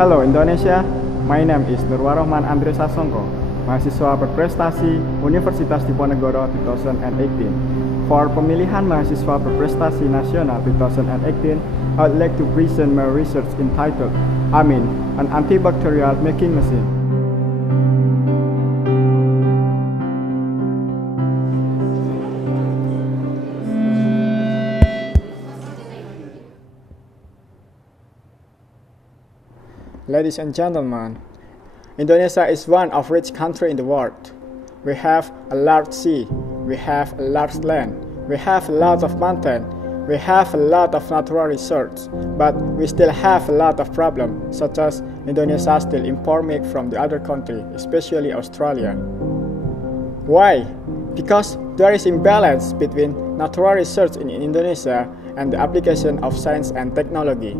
Hello Indonesia, my name is Nurwarrohman Sasongko, mahasiswa berprestasi Universitas Diponegoro 2018. For pemilihan mahasiswa berprestasi nasional 2018, I would like to present my research entitled AMIN, an antibacterial making machine. Ladies and gentlemen, Indonesia is one of rich countries in the world. We have a large sea, we have a large land, we have a lot of mountain, we have a lot of natural resources, but we still have a lot of problems, such as Indonesia still import milk from the other country, especially Australia. Why? Because there is imbalance between natural research in Indonesia and the application of science and technology.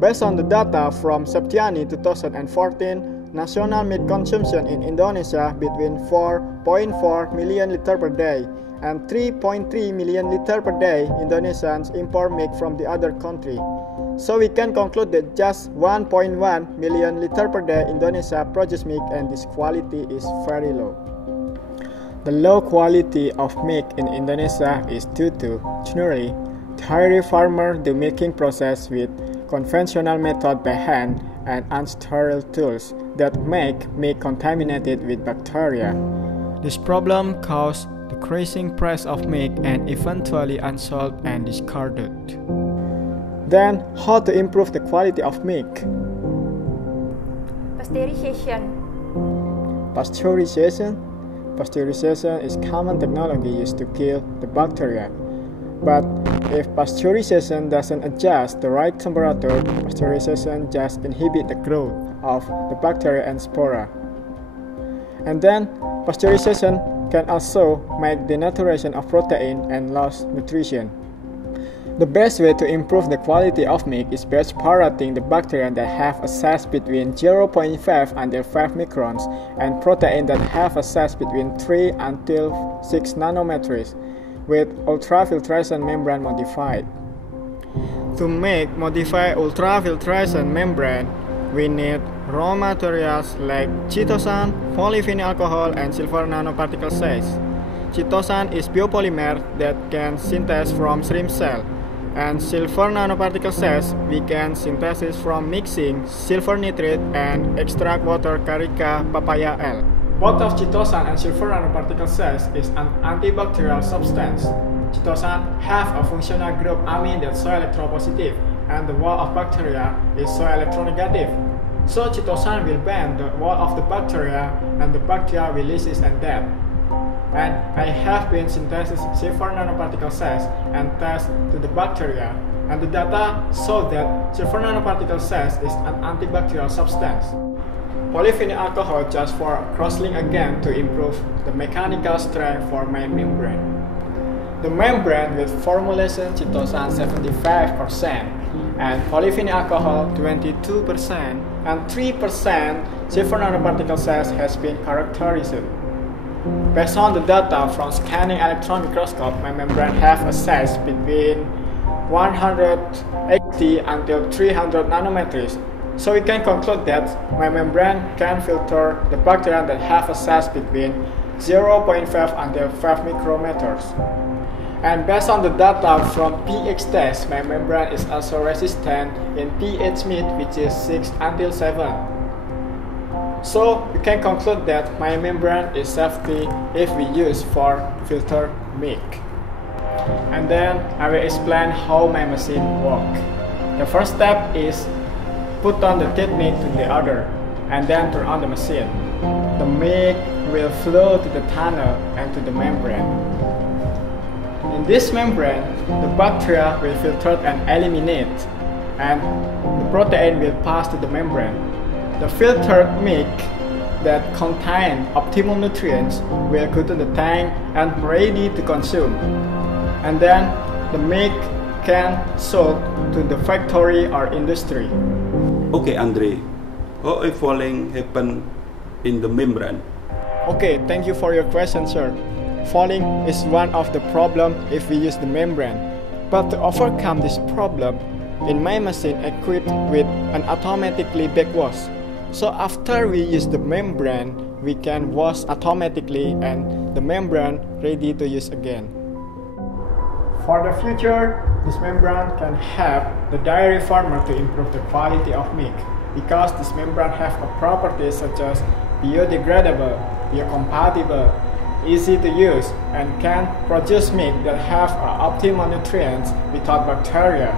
Based on the data from Septiani 2014, national milk consumption in Indonesia between 4.4 million liters per day and 3.3 million liters per day Indonesians import milk from the other country. So we can conclude that just 1.1 million liters per day Indonesia produces milk, and this quality is very low. The low quality of milk in Indonesia is due to, generally, dairy farmers do milking process with conventional method by hand and unsterile tools that make milk contaminated with bacteria. This problem causes decreasing price of milk and eventually unsold and discarded. Then, how to improve the quality of milk? Pasteurization. Pasteurization is common technology used to kill the bacteria. But if pasteurization doesn't adjust the right temperature, pasteurization just inhibits the growth of the bacteria and spora. And then, pasteurization can also make denaturation of protein and lose nutrition. The best way to improve the quality of milk is by separating the bacteria that have a size between 0.5 until 5 microns and protein that have a size between 3 until 6 nanometers, with ultrafiltration membrane modified. To make modified ultrafiltration membrane, we need raw materials like chitosan, polyvinyl alcohol, and silver nanoparticle cells. Chitosan is biopolymer that can synthesize from shrimp cell, and silver nanoparticle cells we can synthesize from mixing silver nitrate and extract water carica papaya L. Both of chitosan and silver nanoparticle cells is an antibacterial substance. Chitosan have a functional group AMIN that's so electropositive, and the wall of bacteria is so electronegative. So chitosan will bend the wall of the bacteria, and the bacteria releases and dead. And I have been synthesizing silver nanoparticle cells and test to the bacteria, and the data show that silver nanoparticle cells is an antibacterial substance. Polyvinyl alcohol just for cross-link again to improve the mechanical strength for my membrane. The membrane with formulation chitosan 75% and polyvinyl alcohol 22% and 3% silver nanoparticle cells has been characterized. Based on the data from scanning electron microscope, my membrane have a size between 180 until 300 nanometers. So we can conclude that my membrane can filter the bacteria that have a size between 0.5 until 5 micrometers. And based on the data from pH test, my membrane is also resistant in pH mid, which is 6 until 7. So we can conclude that my membrane is safety if we use for filter milk. And then I will explain how my machine works. The first step is put on the teat milk to the udder, and then turn on the machine. The milk will flow to the tunnel and to the membrane. In this membrane, the bacteria will filter and eliminate, and the protein will pass to the membrane. The filtered milk that contain optimal nutrients will go to the tank and ready to consume. And then the milk can sold to the factory or industry. Okay, Andre, how if falling happen in the membrane? Okay, thank you for your question, sir. Falling is one of the problems if we use the membrane. But to overcome this problem, in my machine equipped with an automatically backwash. So after we use the membrane, we can wash automatically and the membrane ready to use again. For the future, this membrane can help the dairy farmer to improve the quality of milk because this membrane have a properties such as biodegradable, biocompatible, easy to use, and can produce milk that have optimal nutrients without bacteria.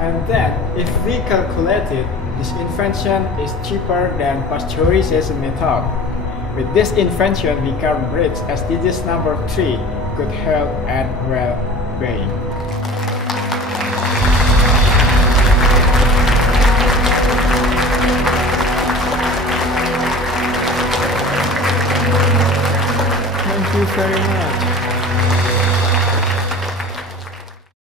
And then, if we calculate it, this invention is cheaper than pasteurization method. With this invention, we can reach SDGs number 3, good health and well-being. Thank you very much.